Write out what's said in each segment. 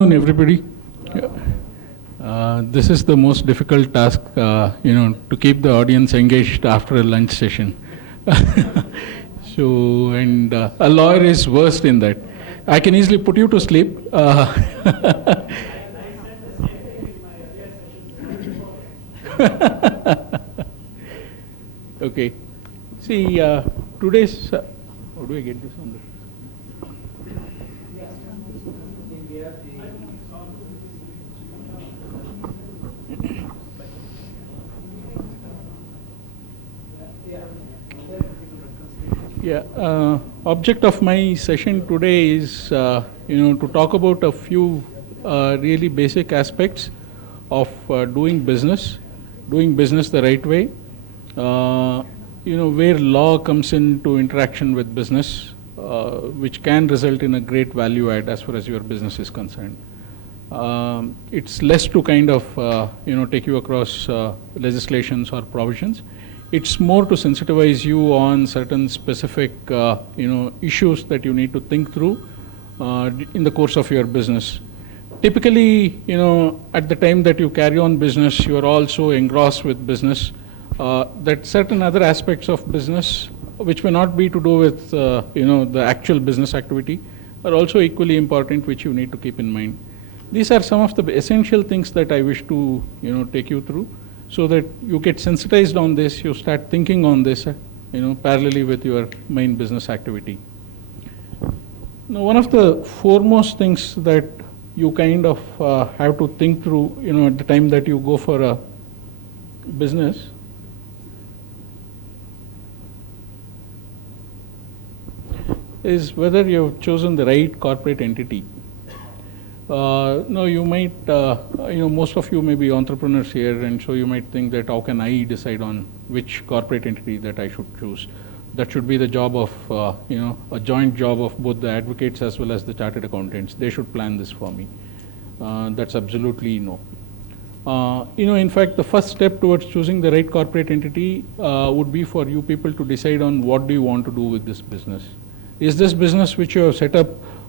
Everybody. This is the most difficult task, to keep the audience engaged after a lunch session. And a lawyer is worst in that. I can easily put you to sleep. Okay. See, today's. How do I get this on the? Yeah, object of my session today is, to talk about a few really basic aspects of doing business the right way, where law comes into interaction with business, which can result in a great value add as far as your business is concerned. It's less to kind of, take you across legislations or provisions. It's more to sensitize you on certain specific, issues that you need to think through in the course of your business. Typically, at the time that you carry on business, you are also engrossed with business. That certain other aspects of business, which may not be to do with, the actual business activity, are also equally important, which you need to keep in mind. These are some of the essential things that I wish to, take you through, so that you get sensitized on this, you start thinking on this, parallelly with your main business activity. Now, one of the foremost things that you kind of have to think through, at the time that you go for a business, is whether you've chosen the right corporate entity. No, you might, most of you may be entrepreneurs here, and so you might think that how can I decide on which corporate entity that I should choose? That should be the job of, a joint job of both the advocates as well as the chartered accountants. They should plan this for me. That's absolutely no. In fact, the first step towards choosing the right corporate entity would be for you people to decide on what do you want to do with this business. Is this business which you have set up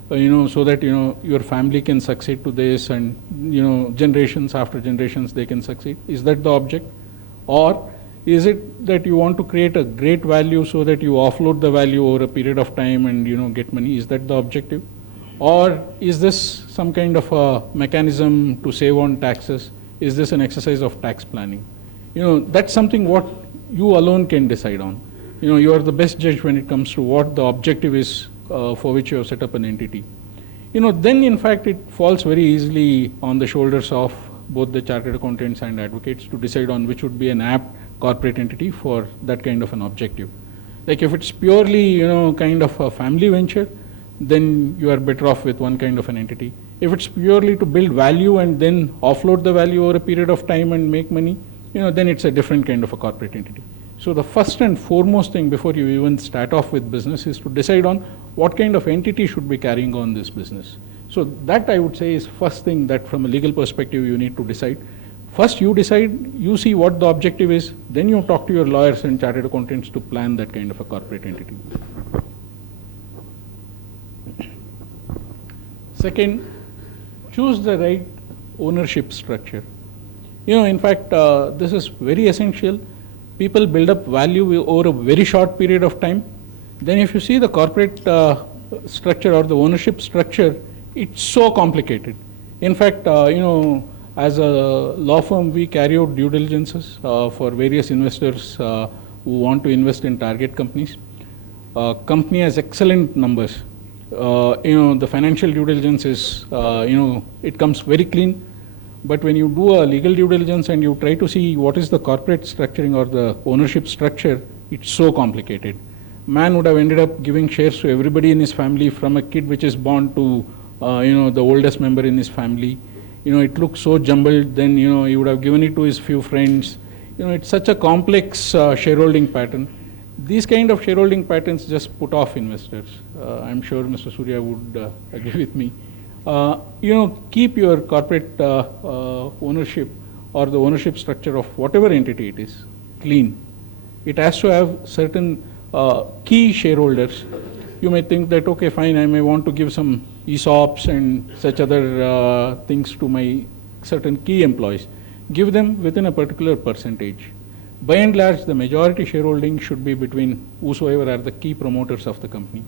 so that, your family can succeed to this and, generations after generations they can succeed? Is that the object? Or is it that you want to create a great value so that you offload the value over a period of time and, get money? Is that the objective? Or is this some kind of a mechanism to save on taxes? Is this an exercise of tax planning? That's something what you alone can decide on. You are the best judge when it comes to what the objective is for which you have set up an entity. Then in fact it falls very easily on the shoulders of both the chartered accountants and advocates to decide on which would be an apt corporate entity for that kind of an objective. Like if it's purely, kind of a family venture, then you are better off with one kind of an entity. If it's purely to build value and then offload the value over a period of time and make money, then it's a different kind of a corporate entity. So the first and foremost thing before you even start off with business is to decide on what kind of entity should be carrying on this business. So that I would say is first thing that from a legal perspective you need to decide. First you decide, you see what the objective is, then you talk to your lawyers and chartered accountants to plan that kind of a corporate entity. Second, choose the right ownership structure. In fact, this is very essential. People build up value over a very short period of time. Then if you see the corporate structure or the ownership structure, it's so complicated. In fact, as a law firm, we carry out due diligences for various investors who want to invest in target companies. Company has excellent numbers. The financial due diligence is, it comes very clean. But when you do a legal due diligence and you try to see what is the corporate structuring or the ownership structure, it's so complicated. Man would have ended up giving shares to everybody in his family, from a kid which is born to, the oldest member in his family. It looks so jumbled. Then, he would have given it to his few friends. It's such a complex shareholding pattern. These kind of shareholding patterns just put off investors. I'm sure Mr. Surya would agree with me. Keep your corporate ownership or the ownership structure of whatever entity it is clean. It has to have certain key shareholders. You may think that, okay, fine, I may want to give some ESOPs and such other things to my certain key employees. Give them within a particular percentage. By and large, the majority shareholding should be between whosoever are the key promoters of the company.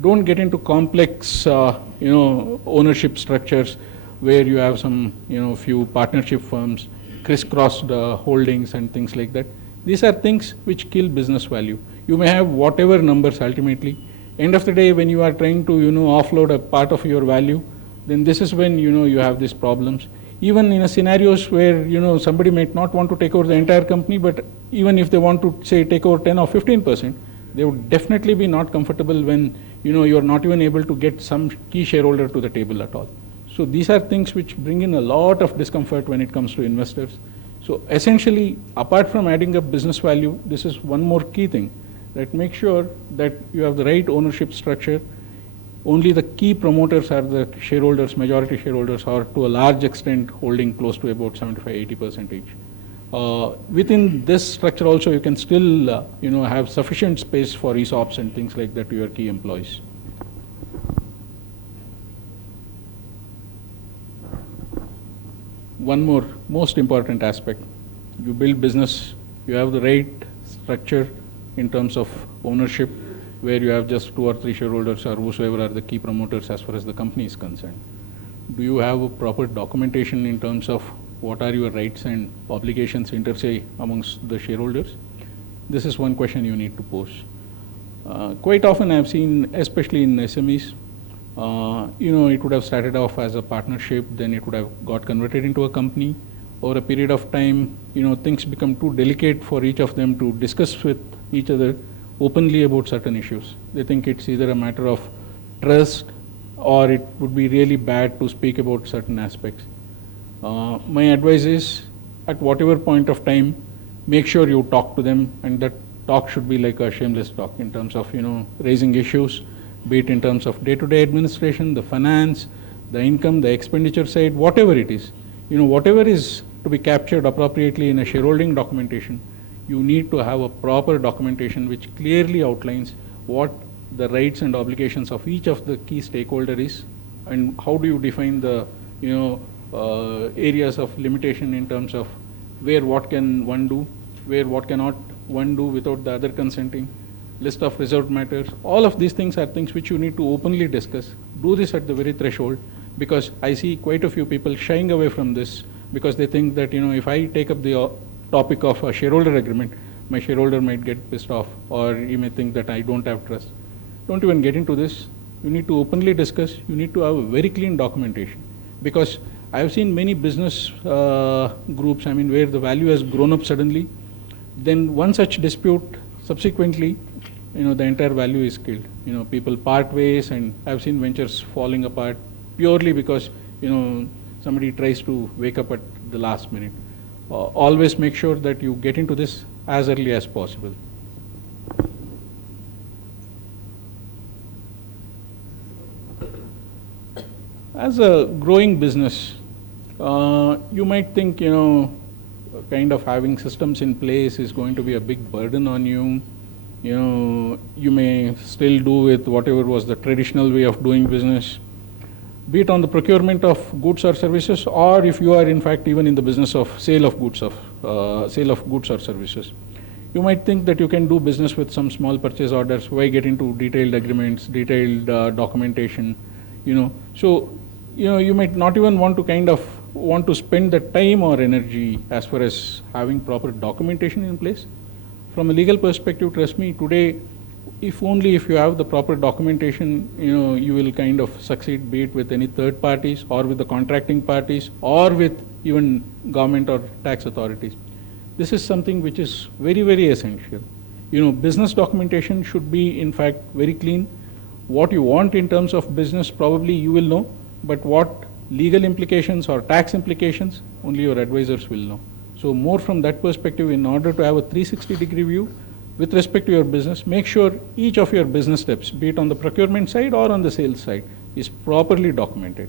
Don't get into complex, ownership structures where you have some, few partnership firms, crisscrossed holdings and things like that. These are things which kill business value. You may have whatever numbers ultimately. End of the day, when you are trying to, offload a part of your value, then this is when, you have these problems. Even in a scenarios where, somebody might not want to take over the entire company, but even if they want to, say, take over 10 or 15%, they would definitely be not comfortable when, you are not even able to get some key shareholder to the table at all. So these are things which bring in a lot of discomfort when it comes to investors. So essentially, apart from adding up business value, this is one more key thing, that make sure that you have the right ownership structure. Only the key promoters are the shareholders, majority shareholders, or to a large extent holding close to about 75-80% each. Within this structure also, you can still have sufficient space for ESOPs and things like that to your key employees. One more most important aspect: you build business, you have the right structure in terms of ownership, where you have just 2 or 3 shareholders or whosoever are the key promoters as far as the company is concerned. Do you have a proper documentation in terms of what are your rights and obligations inter se amongst the shareholders? This is one question you need to pose. Quite often I have seen, especially in SMEs, it would have started off as a partnership, then it would have got converted into a company. Over a period of time, things become too delicate for each of them to discuss with each other openly about certain issues. They think it's either a matter of trust or it would be really bad to speak about certain aspects. My advice is, at whatever point of time, make sure you talk to them, and that talk should be like a shameless talk in terms of, raising issues, be it in terms of day-to-day administration, the finance, the income, the expenditure side, whatever it is. Whatever is to be captured appropriately in a shareholding documentation, you need to have a proper documentation which clearly outlines what the rights and obligations of each of the key stakeholder is, and how do you define the areas of limitation in terms of where what can one do, where what cannot one do without the other consenting, list of reserved matters. All of these things are things which you need to openly discuss. Do this at the very threshold, because I see quite a few people shying away from this because they think that if I take up the topic of a shareholder agreement, my shareholder might get pissed off, or he may think that I don't have trust. Don't even get into this. You need to openly discuss. You need to have a very clean documentation, because I have seen many business groups, where the value has grown up suddenly. Then one such dispute, subsequently, the entire value is killed. People part ways, and I've seen ventures falling apart purely because, somebody tries to wake up at the last minute. Always make sure that you get into this as early as possible. As a growing business, you might think, kind of having systems in place is going to be a big burden on you. You may still do with whatever was the traditional way of doing business, be it on the procurement of goods or services, or if you are in fact even in the business of sale of goods or services. You might think that you can do business with some small purchase orders. Why get into detailed agreements, detailed documentation? So you might not even want to spend the time or energy as far as having proper documentation in place. From a legal perspective, trust me, today, if you have the proper documentation, you will kind of succeed, be it with any third parties or with the contracting parties or with even government or tax authorities. This is something which is very, very essential. Business documentation should be, in fact, very clean. What you want in terms of business, probably you will know, but what legal implications or tax implications, only your advisors will know. So more from that perspective, in order to have a 360-degree view with respect to your business, make sure each of your business steps, be it on the procurement side or on the sales side, is properly documented.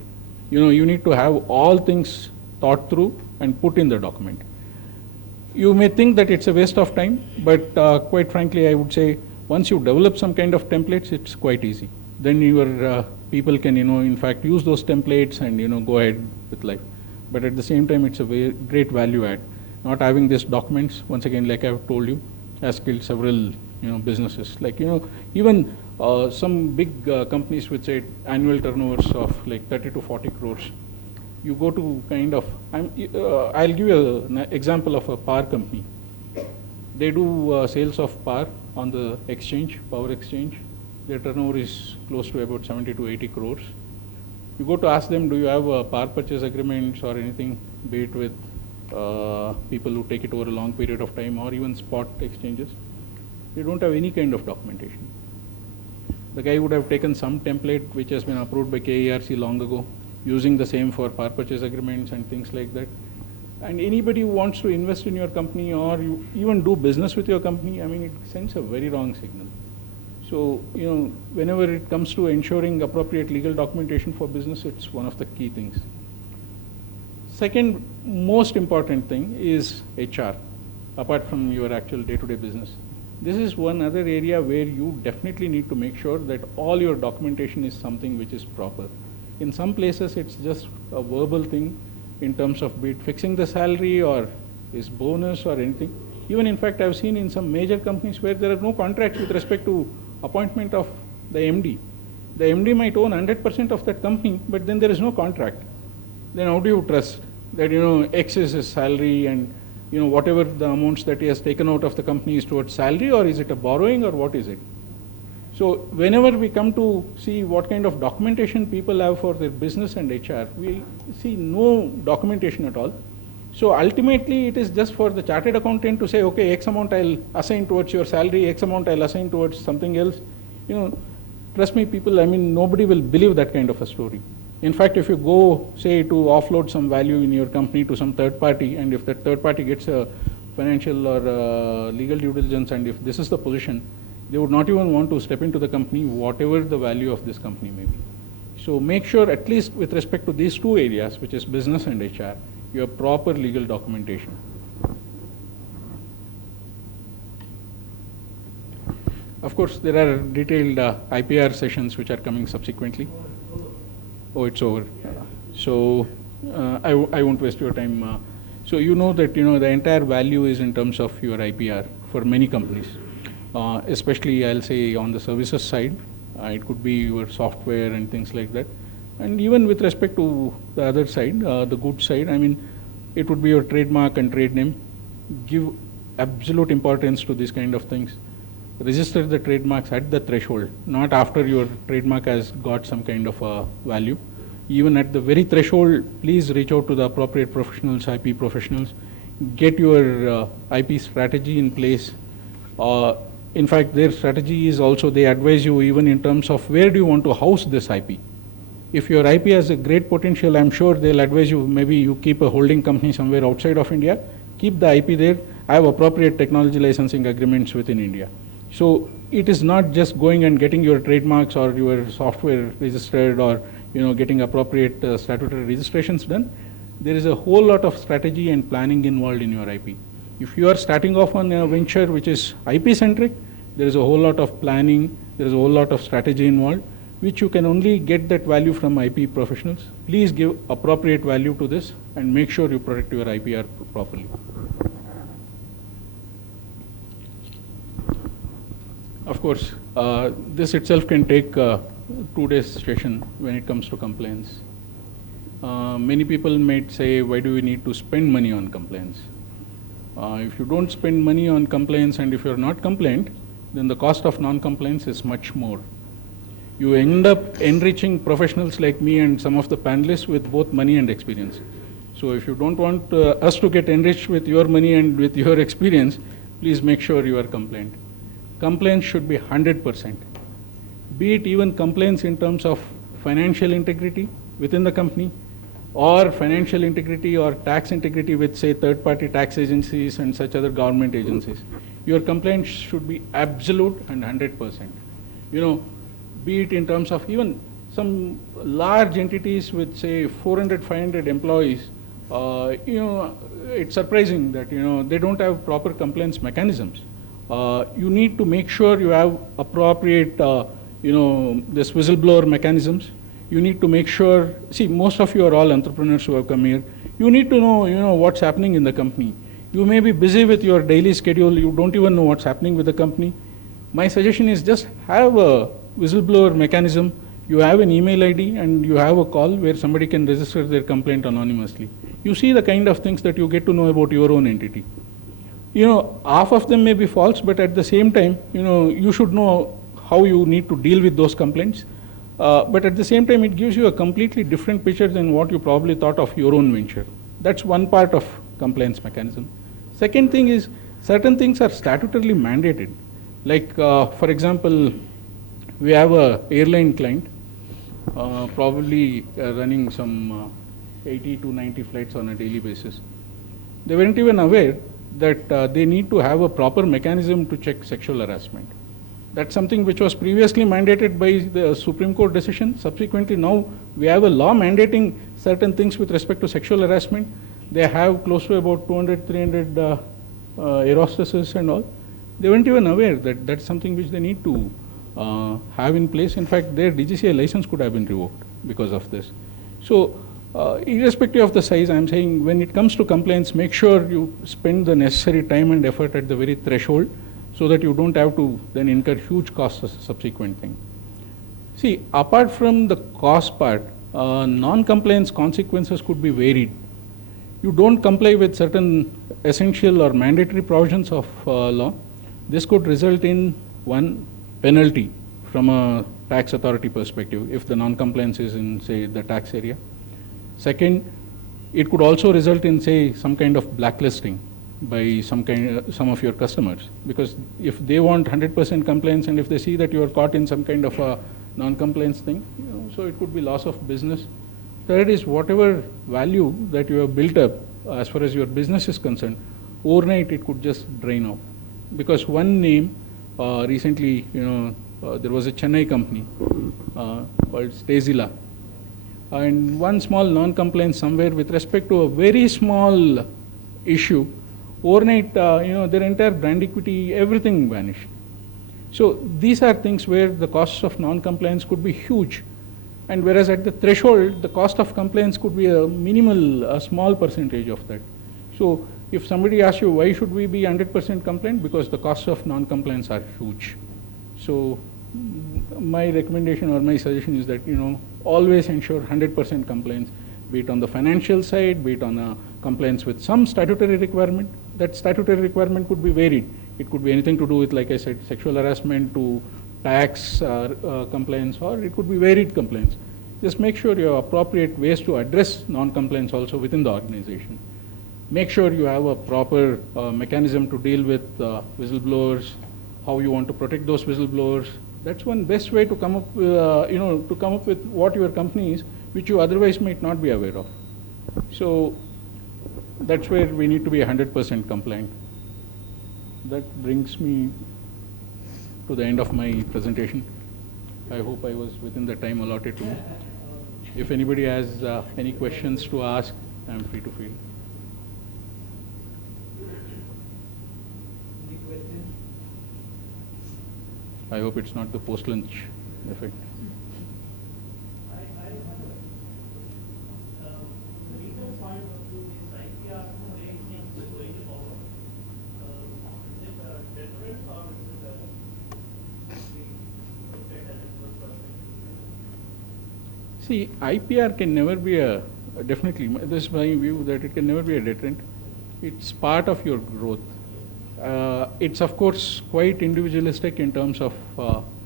You need to have all things thought through and put in the document. You may think that it's a waste of time, but quite frankly, I would say once you develop some kind of templates, it's quite easy. Then your people can, in fact, use those templates and, go ahead with life. But at the same time, it's a very great value add. Not having these documents, once again, like I've told you, has killed several, businesses. Like, even some big companies with, say, annual turnovers of like 30 to 40 crores. You go to kind of, I'll give you an example of a power company. They do sales of power on the exchange, power exchange. Their turnover is close to about 70 to 80 crores. You go to ask them, do you have power purchase agreements or anything, be it with people who take it over a long period of time or even spot exchanges? They don't have any kind of documentation. The guy would have taken some template which has been approved by KERC long ago, using the same for power purchase agreements and things like that. And anybody who wants to invest in your company or you even do business with your company, I mean, it sends a very wrong signal. So, whenever it comes to ensuring appropriate legal documentation for business, it's one of the key things. Second most important thing is HR, apart from your actual day-to-day business. This is one other area where you definitely need to make sure that all your documentation is something which is proper. In some places, it's just a verbal thing in terms of be it fixing the salary or is bonus or anything. Even in fact, I've seen in some major companies where there are no contracts with respect to appointment of the MD. The MD might own 100% of that company, but then there is no contract. Then how do you trust that, X is his salary and, whatever the amounts that he has taken out of the company is towards salary, or is it a borrowing, or what is it? So whenever we come to see what kind of documentation people have for their business and HR, we see no documentation at all. So ultimately, it is just for the chartered accountant to say, okay, X amount I'll assign towards your salary, X amount I'll assign towards something else. Trust me, people, I mean, nobody will believe that kind of a story. In fact, if you go, say, to offload some value in your company to some third party, and if that third party gets a financial or legal due diligence, and if this is the position, they would not even want to step into the company, whatever the value of this company may be. So make sure, at least with respect to these two areas, which is business and HR, you have proper legal documentation. Of course, there are detailed IPR sessions which are coming subsequently. Oh, it's over. So I won't waste your time. So you know that the entire value is in terms of your IPR for many companies. Especially I'll say on the services side, it could be your software and things like that. And even with respect to the other side, the good side, I mean, it would be your trademark and trade name. Give absolute importance to these kind of things. Register the trademarks at the threshold, not after your trademark has got some kind of value. Even at the very threshold, please reach out to the appropriate professionals, IP professionals. Get your IP strategy in place. In fact, their strategy is also, they advise you even in terms of where do you want to house this IP. If your IP has a great potential, I'm sure they'll advise you, maybe you keep a holding company somewhere outside of India, keep the IP there, have appropriate technology licensing agreements within India. So it is not just going and getting your trademarks or your software registered or getting appropriate statutory registrations done. There is a whole lot of strategy and planning involved in your IP. If you are starting off on a venture which is IP centric, there is a whole lot of planning, there is a whole lot of strategy involved, which you can only get that value from IP professionals. Please give appropriate value to this and make sure you protect your IPR properly. Of course, this itself can take 2 days session when it comes to compliance. Many people might say, why do we need to spend money on compliance? If you don't spend money on compliance and if you're not compliant, then the cost of non-compliance is much more. You end up enriching professionals like me and some of the panelists with both money and experience. So if you don't want us to get enriched with your money and with your experience, please make sure you are compliant. Compliance should be 100%. Be it even compliance in terms of financial integrity within the company, or financial integrity or tax integrity with, say, third-party tax agencies and such other government agencies. Your compliance should be absolute and 100%. Be it in terms of even some large entities with, say, 400, 500 employees, it's surprising that, they don't have proper compliance mechanisms. You need to make sure you have appropriate, this whistleblower mechanisms. You need to make sure, see, most of you are all entrepreneurs who have come here. You need to know, what's happening in the company. You may be busy with your daily schedule. You don't even know what's happening with the company. My suggestion is just have a whistleblower mechanism. You have an email ID and you have a call where somebody can register their complaint anonymously. You see the kind of things that you get to know about your own entity. Half of them may be false, but at the same time, you should know how you need to deal with those complaints. But at the same time, it gives you a completely different picture than what you probably thought of your own venture. That's one part of compliance mechanism. Second thing is, certain things are statutorily mandated. Like, for example, we have a airline client, probably running some 80 to 90 flights on a daily basis. They weren't even aware that they need to have a proper mechanism to check sexual harassment. That's something which was previously mandated by the Supreme Court decision. Subsequently, now we have a law mandating certain things with respect to sexual harassment. They have close to about 200, 300 air hostesses and all. They weren't even aware that that's something which they need to have in place. In fact, their DGCI license could have been revoked because of this. So, irrespective of the size, I'm saying when it comes to compliance, make sure you spend the necessary time and effort at the very threshold, so that you don't have to then incur huge costs as a subsequent thing. See, apart from the cost part, non-compliance consequences could be varied. You don't comply with certain essential or mandatory provisions of law, this could result in one, penalty from a tax authority perspective if the non-compliance is in, say, the tax area. Second, it could also result in, say, some kind of blacklisting by some of your customers, because if they want 100% compliance and if they see that you are caught in some kind of a non-compliance thing, so it could be loss of business. Third is, whatever value that you have built up as far as your business is concerned, overnight it could just drain out. Because one name, recently, there was a Chennai company called Stazilla, and one small non-compliance somewhere with respect to a very small issue, overnight, their entire brand equity, everything vanished. So these are things where the costs of non-compliance could be huge, and whereas at the threshold, the cost of compliance could be a small percentage of that. So if somebody asks you, why should we be 100% compliant? Because the costs of non-compliance are huge. So my recommendation or my suggestion is that, always ensure 100% compliance, be it on the financial side, be it on a compliance with some statutory requirement. That statutory requirement could be varied. It could be anything to do with, like I said, sexual harassment to tax compliance, or it could be varied compliance. Just make sure you have appropriate ways to address non-compliance also within the organization. Make sure you have a proper mechanism to deal with whistleblowers, how you want to protect those whistleblowers. That's one best way to come up, to come up with what your company is, which you otherwise might not be aware of. So that's where we need to be 100% compliant. That brings me to the end of my presentation. I hope I was within the time allotted to me. If anybody has any questions to ask, I'm free to field. I hope it's not the post-lunch effect. See, IPR can never be definitely, this is my view, that it can never be a deterrent. It's part of your growth. It's of course quite individualistic in terms of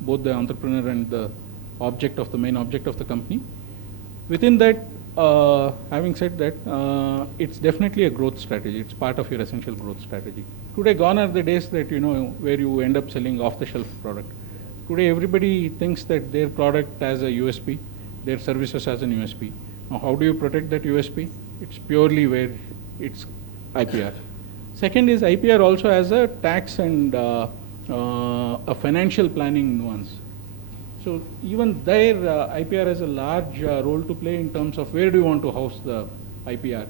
both the entrepreneur and the main object of the company. Within that, having said that, it's definitely a growth strategy. It's part of your essential growth strategy. Today, gone are the days that, where you end up selling off-the-shelf product. Today, everybody thinks that their product has a USP, their services as an USP. Now, how do you protect that USP? It's purely where it's IPR. Second is, IPR also has a tax and a financial planning nuance. So even there, IPR has a large role to play in terms of where do you want to house the IPR.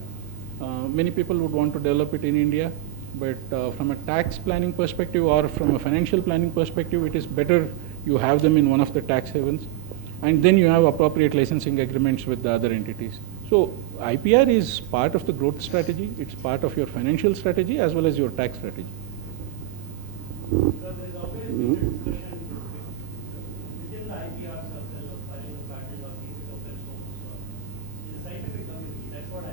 Many people would want to develop it in India, but from a tax planning perspective or from a financial planning perspective, it is better you have them in one of the tax havens, and then you have appropriate licensing agreements with the other entities. So IPR is part of the growth strategy. It's part of your financial strategy as well as your tax strategy. So there's always been a discussion within the IPR circle of filing a patent or keeping it open source or in the scientific community. That's what I.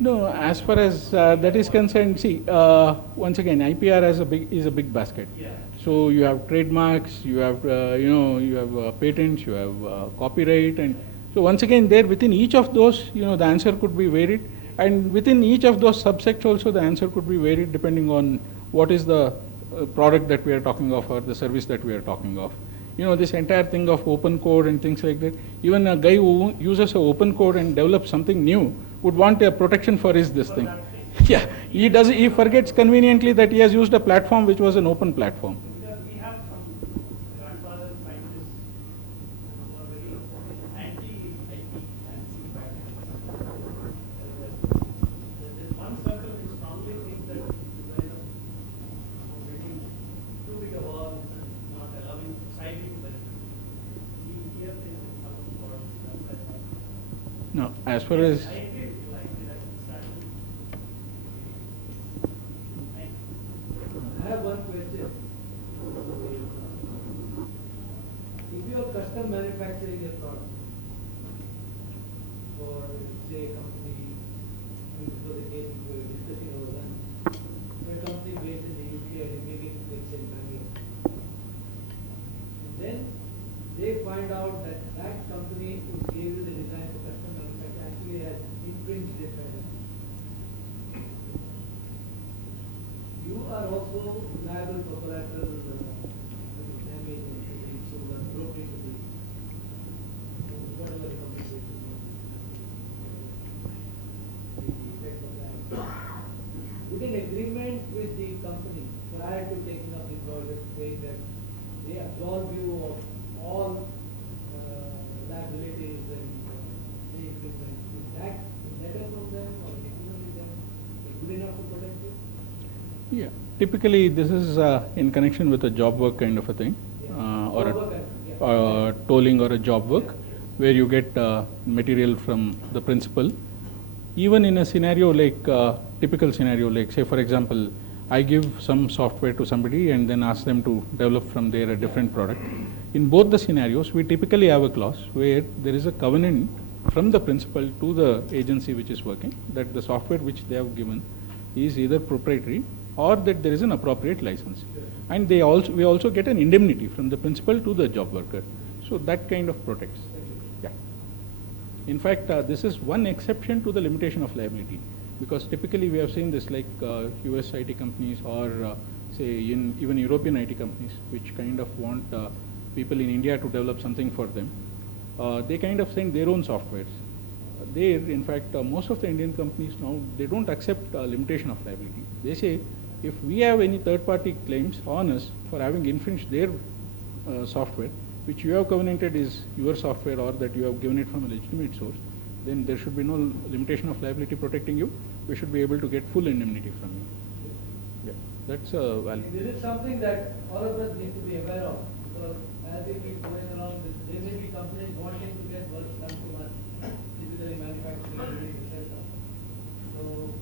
No, as far as that is concerned, see, once again, IPR is a big basket. Yeah. So you have trademarks, you have you have patents, you have copyright, and so once again, there within each of those, the answer could be varied, and within each of those subsects also, the answer could be varied depending on what is the product that we are talking of or the service that we are talking of. This entire thing of open code and things like that, even a guy who uses an open code and develops something new would want a protection for his this thing. Yeah, he forgets conveniently that he has used a platform which was an open platform. Because we have some grandfather scientists who are very anti-IP, anti-patents. There's one circle which strongly thinks that you guys are making too big a wall and not allowing society to benefit. We hear things in some of the products. No, as far as I agree with you. I agree that strategy. Thank you. I have one question. If you are custom manufacturing a product for, say, a company, for the case we were discussing over that, for a company based in the UK and maybe let's say Bangalore, then they find out that that company who gave you the design for custom manufacturing actually has infringed their patent. You are also liable for collateral damage and so appropriate to whatever the compensation the effect of that. With an agreement with the company prior to taking up the project saying that they absolve you of all liabilities and the agreement. Is that letter from them or agreement with them good enough to protect you? yeah, typically this is in connection with a job work kind of a thing, or a tolling or a job work, where you get material from the principal. Even in a scenario like typical scenario, like say for example, I give some software to somebody and then ask them to develop from there a different product. In both the scenarios, we typically have a clause where there is a covenant from the principal to the agency which is working that the software which they have given is either proprietary or that there is an appropriate license. And we also get an indemnity from the principal to the job worker. So that kind of protects. Yeah. In fact, this is one exception to the limitation of liability, because typically we have seen this like US IT companies or say even European IT companies which kind of want people in India to develop something for them. They kind of send their own softwares. In fact, most of the Indian companies now, they don't accept limitation of liability. They say, if we have any third-party claims on us for having infringed their software, which you have covenanted is your software or that you have given it from a legitimate source, then there should be no limitation of liability protecting you. We should be able to get full indemnity from you. Yeah, that's valid. This is something that all of us need to be aware of, because as we keep going along, there may be companies wanting to get work done from us, typically manufacturing, etc. So,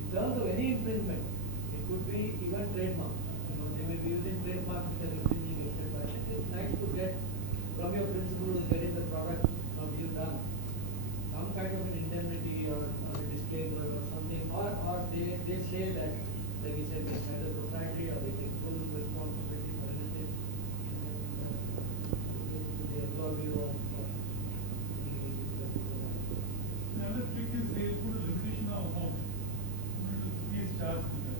in terms of any infringement, it could be even trademark. They may be using trademark which are infringing, etc. It's nice to get from your principal getting the product from you done, some kind of an indemnity or a disclaimer or something, or they say that, like you said, it's either proprietary or they take full responsibility for anything. They absolve you of another trick is they put a limitation of amount. Is charged to that.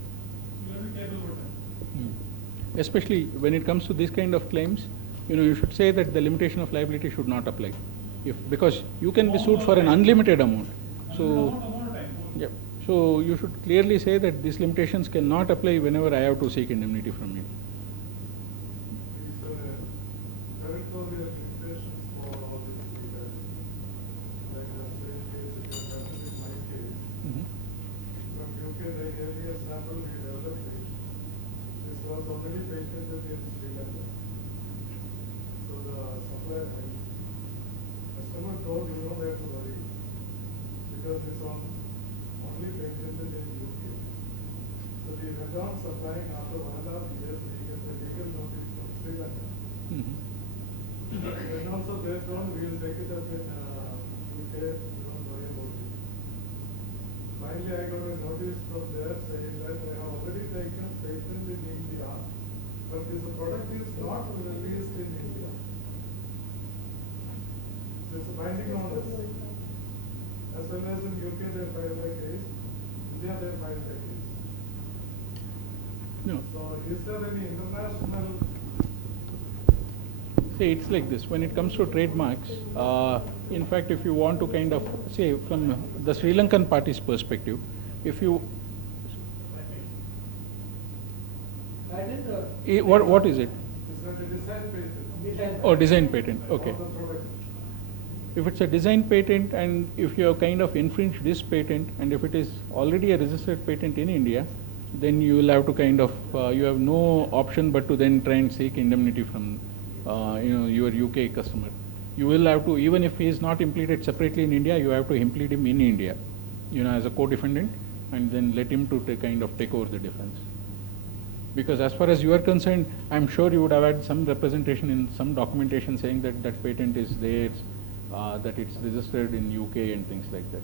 You have to be careful about that. Especially when it comes to this kind of claims, you should say that the limitation of liability should not apply, because you can be sued for an unlimited amount. So, yeah. So you should clearly say that these limitations cannot apply whenever I have to seek indemnity from you. These are territorial limitations for all these legal. Like the same case, it happened in my case. From UK, the earliest sample we developed it. This was already patented in Sri Lanka. supply. Customer told you don't have to worry because it's only patented in UK. So we went on supplying after 1.5 years. We get the legal notice from Sri Lanka. Mhm. And also they told we will take it up in UK. You don't worry about it. Finally, I got a notice from there saying that I have already taken patent in India, but this product is not released in India. So it's binding on us. As well as in UK they filed a case, India they filed a case. No. So is there any international? See, it's like this. When it comes to trademarks, in fact, if you want to kind of say from the Sri Lankan party's perspective, if you Patent or? what is it? Is that a design patent? Design. Oh, design patent. Okay. For the product. If it's a design patent and if you have kind of infringed this patent and if it is already a registered patent in India, then you will have to kind of, you have no option but to then try and seek indemnity from, your UK customer. You will have to, even if he is not implicated separately in India, you have to implicate him in India, as a co-defendant, and then let him to kind of take over the defense. Because as far as you are concerned, I'm sure you would have had some representation in some documentation saying that that patent is theirs, that it's registered in UK and things like that.